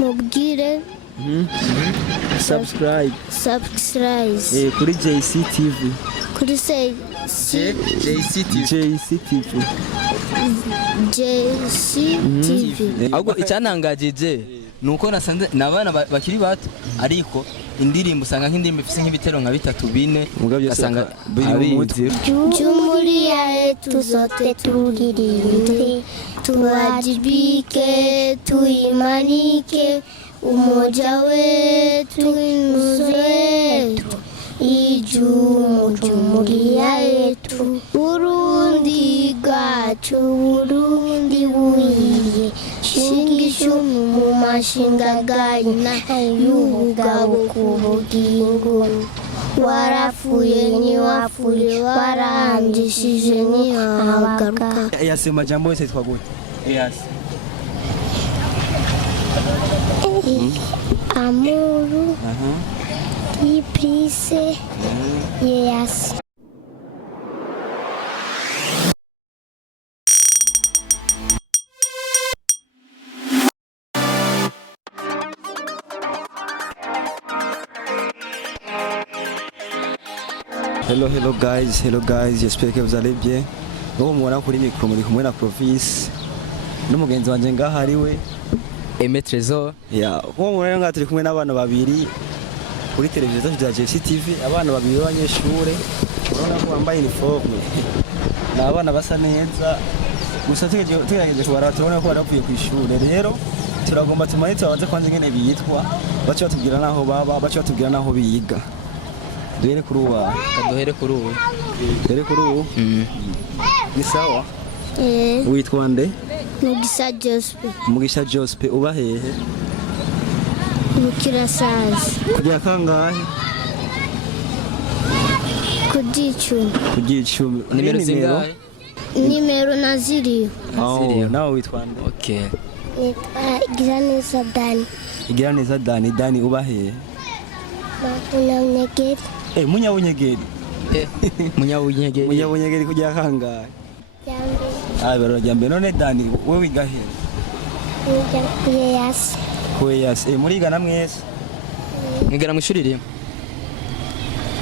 mubwire subscribe kuri JC TV kuri JC TV ahubwo icyanangajije nuko nasanze nabana bakiri bato ariko indirimbo usanga nk'indirimbo ifise nk'ibitero nka 3-4 ugasanga biri mu nzira. Jumuiya yetu zote tuilinde, tuwajibike, tuimanike, umoja wetu nguzo yetu, ijumu jumuiya yetu, Burundi bwacu, Burundi buhiye, shingishumu mu mashinga gahina y'ubugabo ku bugingo, warafuye ntiwapfuye, warangishije ntiwagaruka. Eyase majambo yose yitwa gute? Eyase Amuru Iplise Eyase. Hello guys, j'espère que vous allez bien. Uwo mubona kuri micro muri kumwe na Provis n'umugenzi wanje ngaha ari we Aime Trésor. Uwo mubona ngaha turi kumwe n'abana babiri kuri televiziyo ya JC TV, abana babiri b'abanyeshure urabona ko bambaye uniforme. Ni abana basa neza gusa tugerageje kubara tubona ko baravuye ku ishure, rero turagomba tumaye tubaze kwanze ngene bitwa, bace batubwira naho baba, bace batubwira naho biga. Duhere kuri uwa. Kaduhere kuri uwo. Duhere kuri uwo. Ni sawa? Witwa nde? Mugisha Jospe. Uba hehe? Bukirasazi. Kujya kangahe? Kugicumi. Nimero zingahe? Nimero naziriyo. Nawe witwa nde? Okay. Igiraneza Dani. Igiraneza Dani. Dani uba hehe? Munyabunyegeri. Munyabunyegeri. Munyabunyegeri kujya kangahe? Barajya mbere. None Dani wewe wiga he? Eyase. Muriga namwese? Mwigana mwishuri rimwe?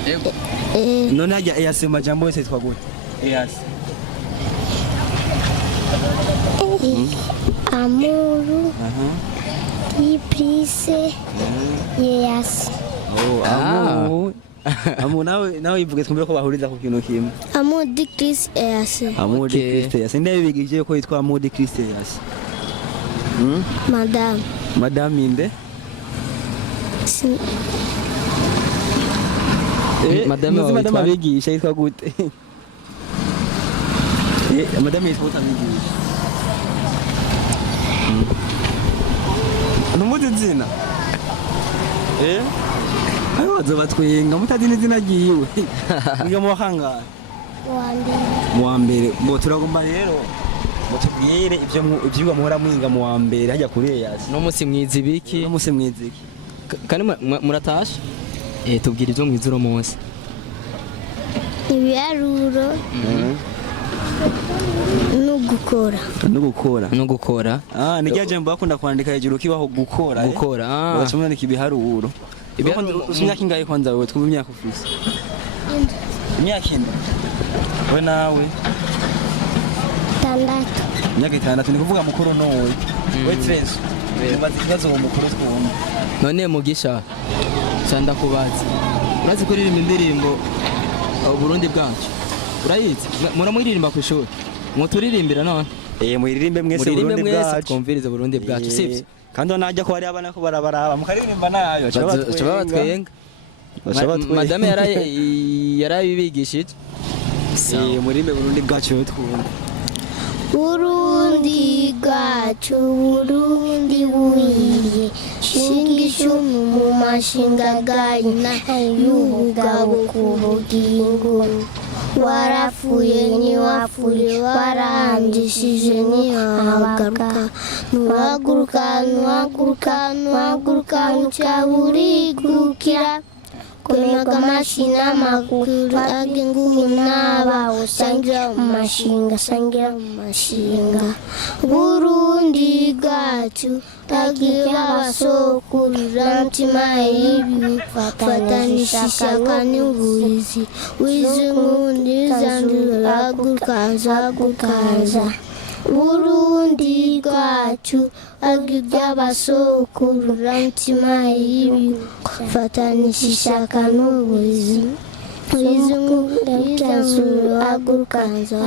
Yego. None hajya Eyase majambo yose yitwa gute? Eyase. Amuru Iplise Eyase. Amu nawe ivuge twumve ko bahuriza ku kintu kimwe. Amudi Chris Eyase. Amudi Chris Eyase. Ndaye bigije ko yitwa Amudi Chris Eyase. Madame inde? Madame abigisha yitwa gute? Madame yitwa abigisha. Numuzi zina? Ayo batwenga mutazi n'izina giyiwe. Niga mu hanga. Mu mbere. Ngo turagomba rero mutubwire ibyo muhora mwinga mu mbere hajya kuri Eyase. No musi mwizi biki? No musi mwizi iki? Kandi muratasha? Tubwire ibyo mwizuro munsi. Ibiharuro. No gukora. Nijya jambo bakunda kwandika hejuru kibaho gukora. Bacumana ibiharuro. Imyaka ingahe kwanza wewe twumva imyaka ufise? Imyaka ine. We nawe? 6. Imyaka 6 ni kuvuga mukuru nowe. We Trezo. Mbazi kibazo mu mukuru twumva. None Mugisha cyanda kubaza. Urazi kuririmba indirimbo Burundi bwacu. Urayizi? Muramuririmba ku ishuri. Muturirimbira none. Muririmbe mwese Burundi bwacu. Twumvirize Burundi bwacu sivyo? Kandi najya ko hari abana ko barabaraba mukaririmba nayo batwenga. Madame yarabibigishije. Murimbe Burundi bwacu twumva. Burundi bwacu, Burundi buhiye, shingishumu mu mashinga gahina y'ubugabo ku bugingo, warafuye ntiwapfuye, warangishije ntiwagaruka, ntiwaguruka ntuca burigukira, kwemega amashina makuru aginguru n'abawo sangira mu mashinga Burundi bwacu tagira abasokuru rantima ibi fatanisha ishyaka n'ubuhizi wize ngundi zandura gukaza Burundi bwacu agira abasokuru rantima ibi fatanisha ishyaka n'ubuhizi wize ngundi zandura gukaza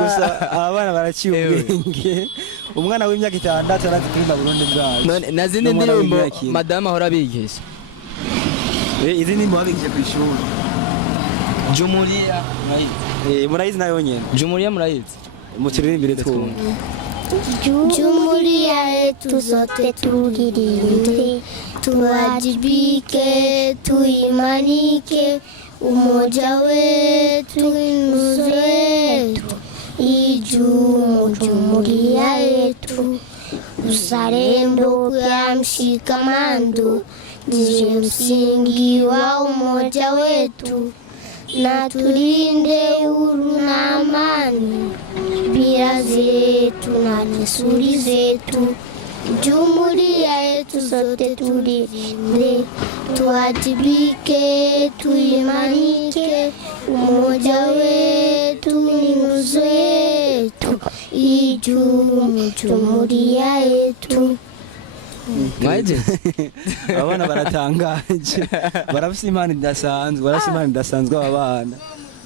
gusa abana baraciye ubwenge umwana w'imyaka 6 arazi kuririmba Burundi bwacu nazindi ndirimbo madame ahora abigisha izi ni mwabigisha ku ishuri Jumuria murayizi nayo nyene Jumuria murayizi mutiririmbire twumva Jumuria yetu zote tugirinde tuwajibike tuimanike umoja wetu nusu yetu jumuria yetu uzalendo kwa mshikamano ndiyo msingi wa umoja wetu na tulinde uhuru na amani mila zetu na desturi zetu Jumuria yetu sote tulinde tuwajibike tuimanike umoja wetu ni nusu yetu jumuria yetu mwaje abana baratangaje barafise impano idasanzwe aba bana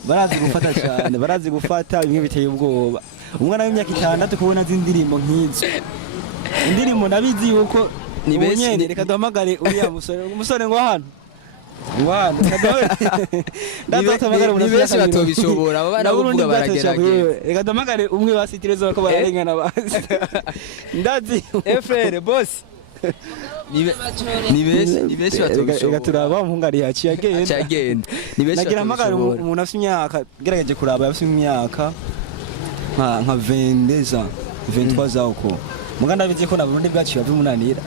barazi gufata cyane barazi gufata bimwe biteye ubwoba umwana w'imyaka 6 kubona zindirimbo nk'izo indirimbo nabizi yuko ni bese reka duhamagare uriya umusore ngo hano ni bese batobishobora abo bana buvuga baragerageza reka duhamagare umwe basitirezo ko bararengana basi ndazi frere boss ni bese batobishobora reka turaba muhungari yaciye agenda ni bese nagira hamagare umuntu afite imyaka gerageje kuraba afite imyaka nka 22 23 uko muganda bizi ko na Burundi bwacu yavumunanira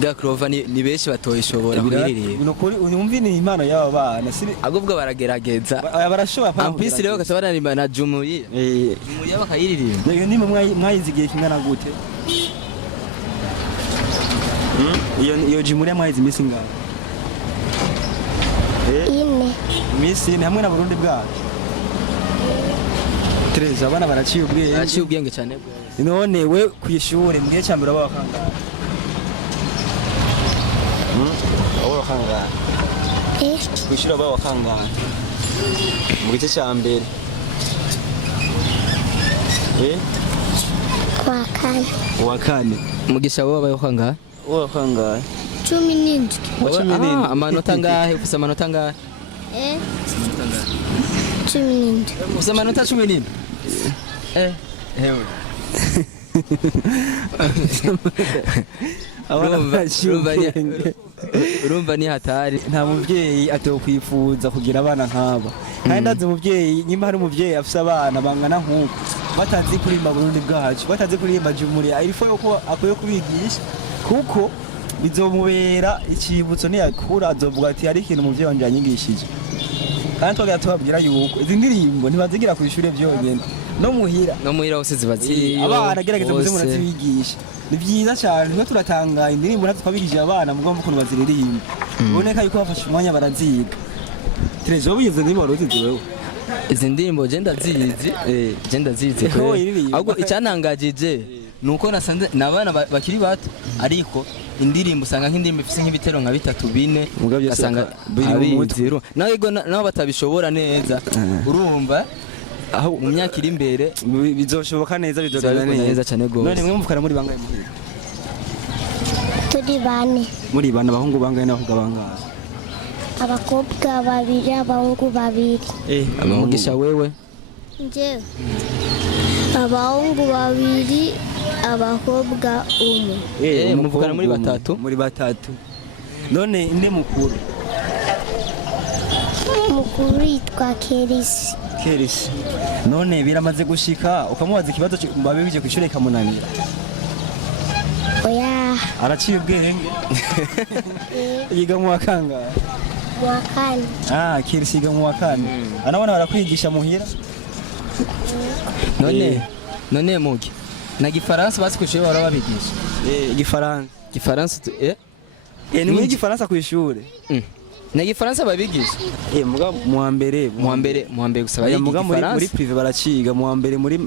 bwa Clover ni benshi batoyishobora kwiririye binokuri unyumvi ni impano y'aba bana agubwo baragerageza barashobora pa ampisi rero kasabana na Jumuria Jumuria bakayiririmba iyo ni mwayizigiye kingana gute iyo Jumuria mwayizi misi ngana ine misi ni hamwe na Burundi bwacu Tereza abana baraciye ubwenge cyane none we kwishure mbiye cyambira bakanga bakanga kwishura bakanga mu gice cya mbere wa kane mugisha wowe bakanga 17 amanota ngahe ufise amanota ngahe 17 ufise amanota 17 hewe urumva ni hatari nta muvyeyi atokwifuza kugira abana nk'aba kandi ndazi umuvyeyi nyimba hari umuvyeyi afise abana bangana nk'uko batazi kurimba Burundi bwacu batazi kurimba Jumuria ilifo yuko akwiye kubigisha kuko bizomubera ikibutso niyakura azovuga ati hari ikintu umuvyeyi wanje yanyigishije kandi twagira tubabwira yuko izi ndirimbo ntibazigira ku ishure vyonyene no muhira hose zibaziriyo abana gerageza muze murazibigisha ni byiza cyane twe turatanga indirimbo natwe twabigije abana mugomba ukuntu baziririmba biboneka yuko bafashe umwanya baraziga Tereza wowe ndirimbo waruzizi wewe izi ndirimbo je ndazizi ahubwo icyanangajije nuko nasanze nabana bakiri bato ariko indirimbo usanga nk'indirimbo ifise nk'ibitero nka 3-4 ugasanga biri naho batabishobora neza urumva aho mu myaka iri imbere bizoshoboka neza bizogenda neza cyane gose none mwe muvukana muri bangaye muhira turi bane muri bane abahungu bangaye n'abakobwa bangaye abakobwa 2 abahungu 2 mugisha wewe nje abahungu 2 abakobwa 1 muvukana muri batatu none inde mukuru yitwa Kerisi none biramaze gushika ukamubaza ikibazo babibije kwishura ikamunanira oya araciye ubwenge yiga mu wa kangahe wa kane Kirisi yiga mu wa kane anabona barakwigisha muhira none mugi na gifaransa basi kwishuri barababigisha igifaransa ni mu gifaransa kwishuri na gifaransa babigisha muga mu wa mbere gusaba yiga gifaransa muri privé baraciga mu wa mbere muri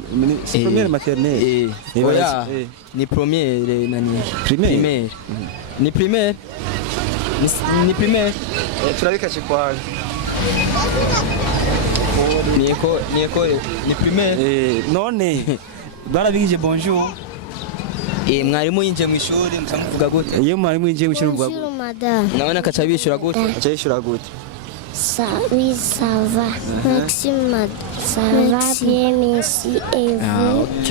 première maternelle oya ni première nani primaire ni primaire ni primaire turabikaje kwa ni primaire none barabigije bonjour mwarimu yinjiye mu ishuri muvuga gute iyo mwarimu yinjiye mu ishuri mvuga bonjour madame nabona akaca bishura gute Oui, ça va. Merci, madame. Ça va bien, merci. Et vous? Ok.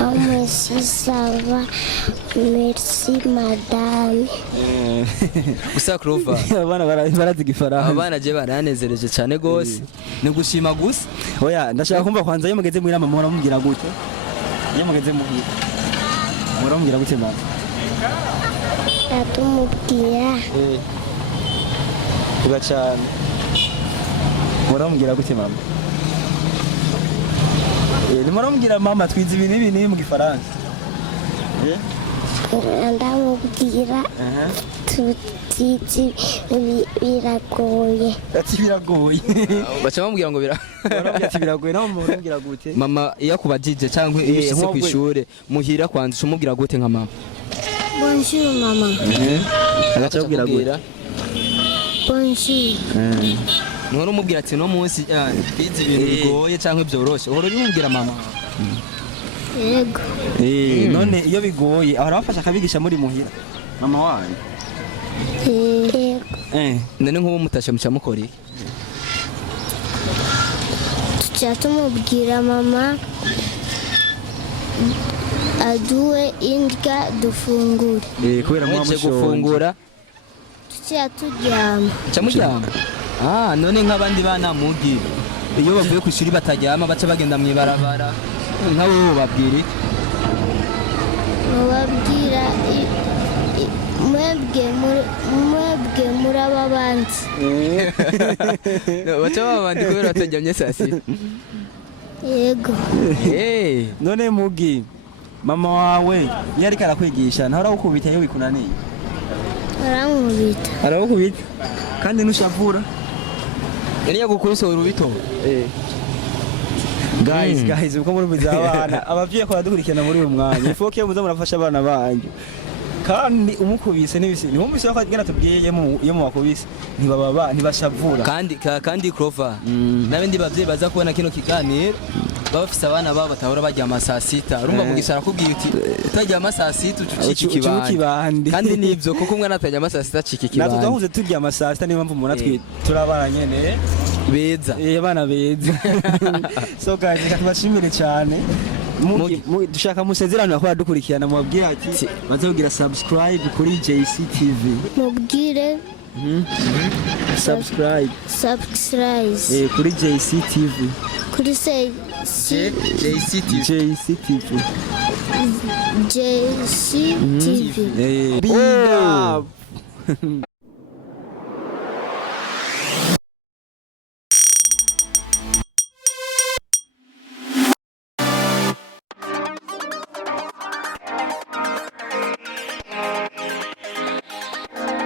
Oh, merci, ça va. Merci, madame. Gusa Clover. Abana barazi igifaransa. Abana je baranezereje cyane gose. Ni gushima gusa. Oya, ndashaka kumva kwanza iyo mugeze muri mama muramubwira gute? Iyo mugeze muhira. Muramubwira gute mama? Atumubwira. Kuba cyane muramubwira gute mama muramubwira mama twize ibintu ibi mu gifaransa ndamubwira tuti biragoye baca bamubwira ngo biragoye naho muramubwira gute mama iyo akubajije cyangwa iyo ushyize ku ishuri muhira kwanza umubwira gute nka mama bonjour mama agaca abwira gute bonjour nuhora umubwira ati no munsi twize ibintu bigoye cyangwa byoroshye uhora ubimubwira mama yego none iyo bigoye ahora bafasha akabigisha muri muhira mama wanyu yego none nk'ubu mutashe muca mukora iki tuca tumubwira mama aduwe indya dufungure kubera muhamushonje gufungura tuca turyama muryama none nk'abandi bana mugi iyo bavuye ku ishuri bataryama baca bagenda mu ibarabara nk'abo babwira iki mubabwira mwebwe muri aba bandi baca babandi kubera bataryamye saa sita yego none mugi mama wawe iyo ariko arakwigisha ntahora gukubita iyo bikunaniye aragukubita kandi ntushavura yari yagukubise urubito guys uko muri muzi abana abavyeyi ko badukurikirana muri uyu mwanya ifoke yo muza murafasha abana banyu kandi umukubise n'ibisi ni wumvise ko agenda tubwiye iyo mu bakubise ntibashavura kandi Clover n'abandi bavyeyi baza kubona kino kiganiro bafise abana babo batahora baryama saa sita urumva mugisha arakubwiye uti utaryama saa sita ucika ikibandi kandi nivyo kuko umwana ataryama saa sita acika ikibandi natwe twahuze turyama saa sita niyo mpamvu umuntu turabana nyene beza abana beza so guys tubashimire cyane dushaka musezerano ko dukurikirana mubabwira ati bazagira subscribe kuri JC TV mubwire subscribe kuri JC TV kuri JC TV big up